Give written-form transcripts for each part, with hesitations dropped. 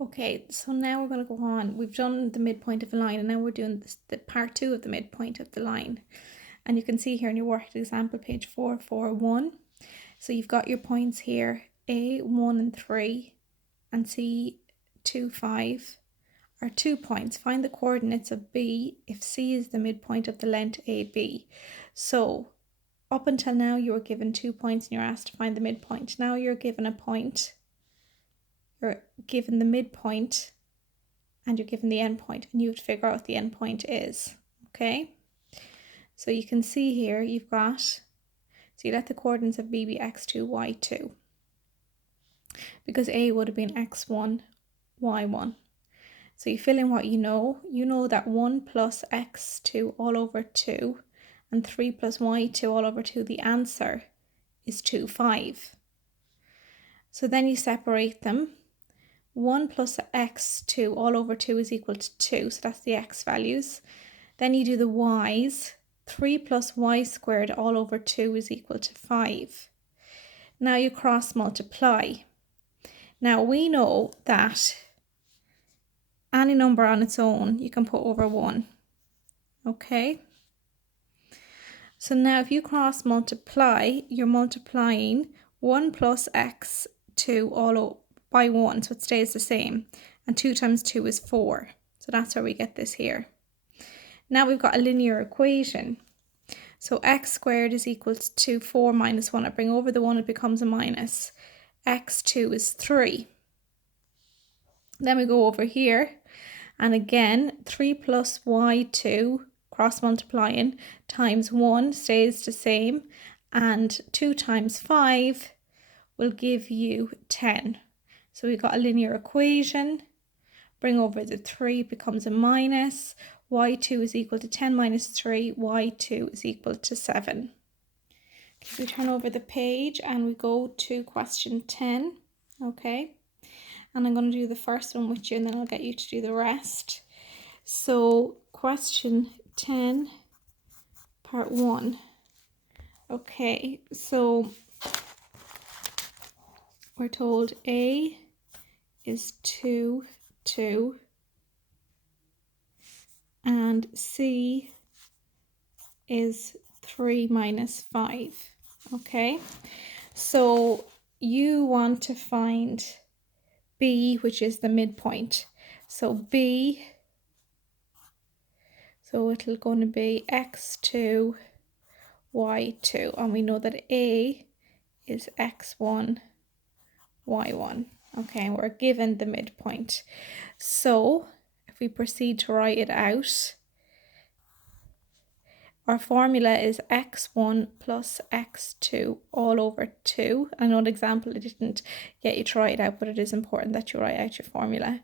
Okay, so now we're going to go on. We've done the midpoint of the line, and now we're doing the part 2 of the midpoint of the line. And you can see here in your worked example, page 441. So you've got your points here, A, 1 and 3, and C, 2, 5, are 2 points. Find the coordinates of B if C is the midpoint of the length AB. So up until now, you were given 2 points and you're asked to find the midpoint. Now you're given a point. You're given the midpoint and you're given the end point, and you have to figure out what the end point is. Okay, so you can see here you've got, so you let the coordinates of B be x2, y2, because A would have been x1, y1. So you fill in what you know. You know that 1 plus x2 all over 2 and 3 plus y2 all over 2, the answer is 2, 5. So then you separate them. 1 plus x2 all over 2 is equal to 2, so that's the x values. Then you do the y's. 3 plus y squared all over 2 is equal to 5. Now you cross multiply. Now we know that any number on its own you can put over 1. Okay? So now if you cross multiply, you're multiplying 1 plus x2 all by 1, so it stays the same. And 2 times 2 is 4. So that's where we get this here. Now we've got a linear equation. So x squared is equal to 4 minus 1. I bring over the 1, it becomes a minus. x2 is 3. Then we go over here. And again, 3 plus y2, cross multiplying, times 1 stays the same. And 2 times 5 will give you 10. So we've got a linear equation. Bring over the 3, becomes a minus. y2 is equal to 10 minus 3. y2 is equal to 7. Okay, we turn over the page and we go to question 10. Okay. And I'm going to do the first one with you and then I'll get you to do the rest. So question 10, part 1. Okay, so we're told A is 2, 2, and C is 3 minus 5. Okay, so you want to find B, which is the midpoint. So B, so it'll going to be x2, y2, and we know that A is x1, y1. Okay, and we're given the midpoint. So if we proceed to write it out, our formula is x1 plus x2 all over 2. I know the example I didn't get you to write it out, but it is important that you write out your formula.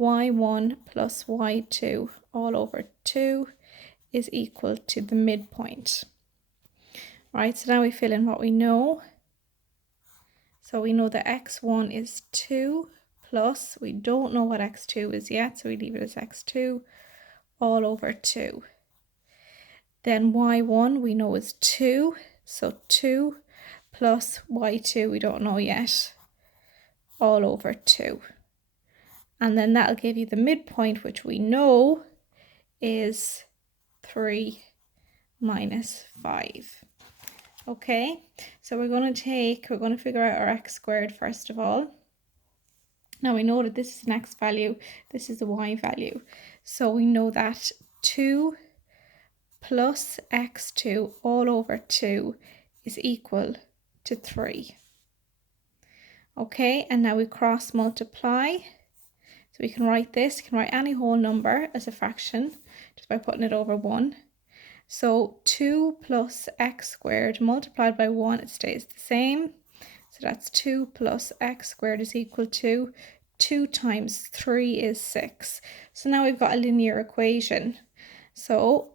y1 plus y2 all over 2 is equal to the midpoint. Right, so now we fill in what we know. So we know that x1 is 2 plus, we don't know what x2 is yet, so we leave it as x2 all over 2. Then y1 we know is 2, so 2 plus y2 we don't know yet, all over 2. And then that'll give you the midpoint, which we know is 3 minus 5. Okay, so we're going to figure out our x squared first of all. Now we know that this is an x value, this is a y value. So we know that 2 plus x2 all over 2 is equal to 3. Okay, and now we cross multiply. So we can write this, you can write any whole number as a fraction just by putting it over 1. So 2 plus x squared multiplied by 1, it stays the same. So that's 2 plus x squared is equal to 2 times 3 is 6. So now we've got a linear equation. So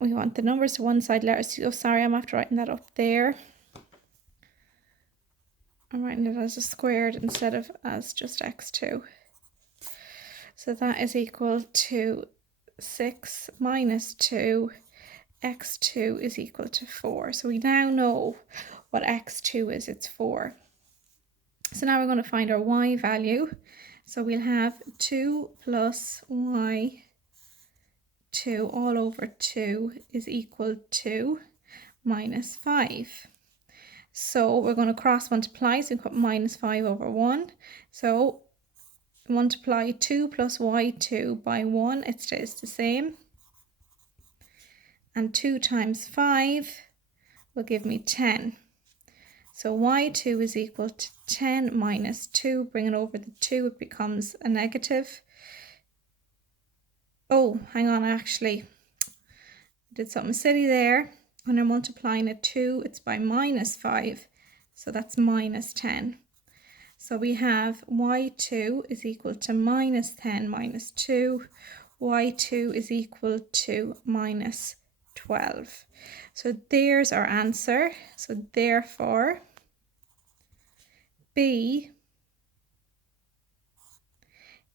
we want the numbers to one side, letters. Oh, sorry, I'm after writing that up there. I'm writing it as a squared instead of as just x2. So that is equal to 6 minus 2. x2 is equal to 4. So we now know what x2 is, it's 4. So now we're going to find our y value. So we'll have 2 plus y 2 all over 2 is equal to minus 5. So we're going to cross multiply, so we put minus 5 over 1. So multiply 2 plus y2 by 1, it stays the same. And 2 times 5 will give me 10. So y2 is equal to 10 minus 2. Bring it over the 2, it becomes a negative. Oh, hang on, I actually did something silly there. When I'm multiplying a 2, it's by minus 5. So that's minus 10. So we have y2 is equal to minus 10 minus 2. y2 is equal to minus 12. So there's our answer. So therefore, B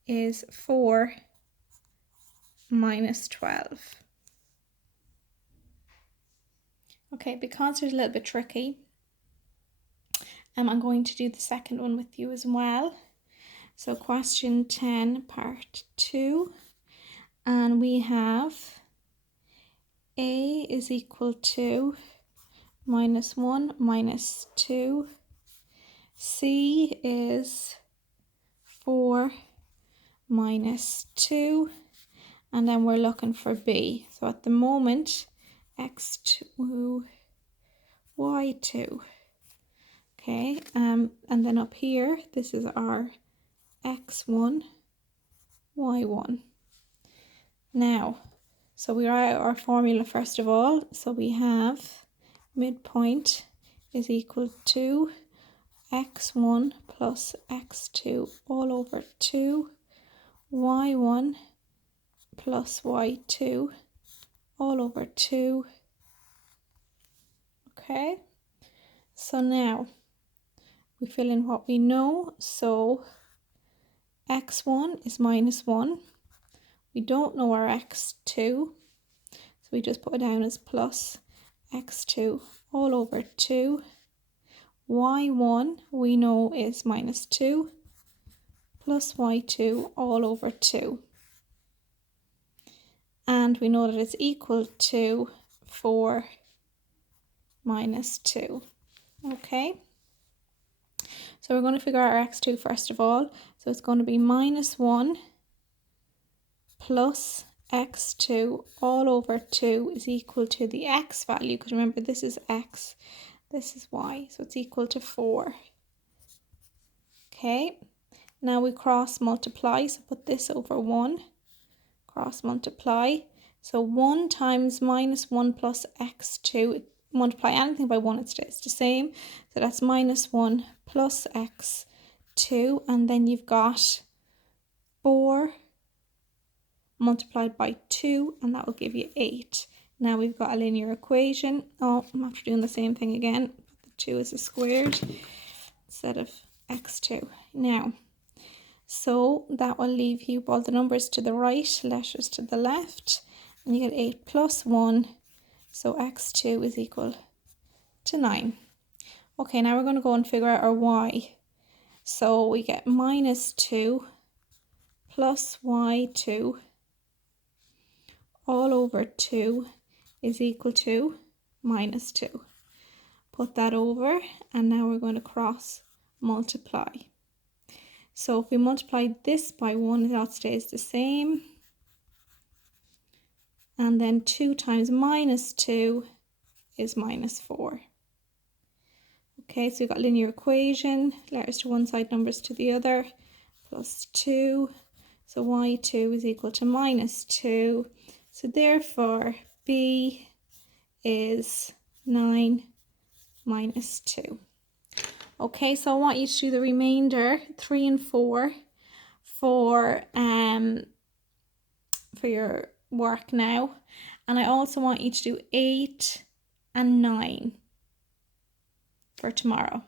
is 4 minus 12. Okay, because it's a little bit tricky, I'm going to do the second one with you as well. So question 10, part 2, and we have A is equal to minus 1 minus 2. C is 4 minus 2. And then we're looking for B. So at the moment, x2, y2. Okay, and then up here, this is our x1, y1. Now, so we write our formula first of all. So we have midpoint is equal to x1 plus x2 all over 2, y1 plus y2 all over 2. Okay, so now we fill in what we know. So x1 is minus 1. We don't know our x2, so we just put it down as plus x2 all over 2. y1 we know is minus 2 plus y2 all over 2. And we know that it's equal to 4 minus 2. Okay, so we're going to figure out our x2 first of all. So it's going to be minus 1 plus x2 all over 2 is equal to the x value, because remember this is x, this is y, so it's equal to 4. Okay, now we cross multiply, so put this over 1, cross multiply. So 1 times minus 1 plus x2, multiply anything by 1, it stays the same. So that's minus 1 plus x2, and then you've got 4 multiplied by 2, and that will give you 8. Now we've got a linear equation. Oh, I'm after doing the same thing again. The 2 is a squared instead of x2. Now, so that will leave you all the numbers to the right, letters to the left, and you get 8 plus 1, so x2 is equal to 9. Okay, now we're going to go and figure out our y. So we get minus 2 plus y2 all over 2 is equal to minus 2. Put that over, and now we're going to cross multiply. So if we multiply this by 1, that stays the same. And then 2 times minus 2 is minus 4. Okay, so we've got linear equation, letters to one side, numbers to the other, plus 2. So y2 is equal to minus 2. So therefore, B is 9 minus 2. Okay, so I want you to do the remainder, 3 and 4, for your work now. And I also want you to do 8 and 9 for tomorrow.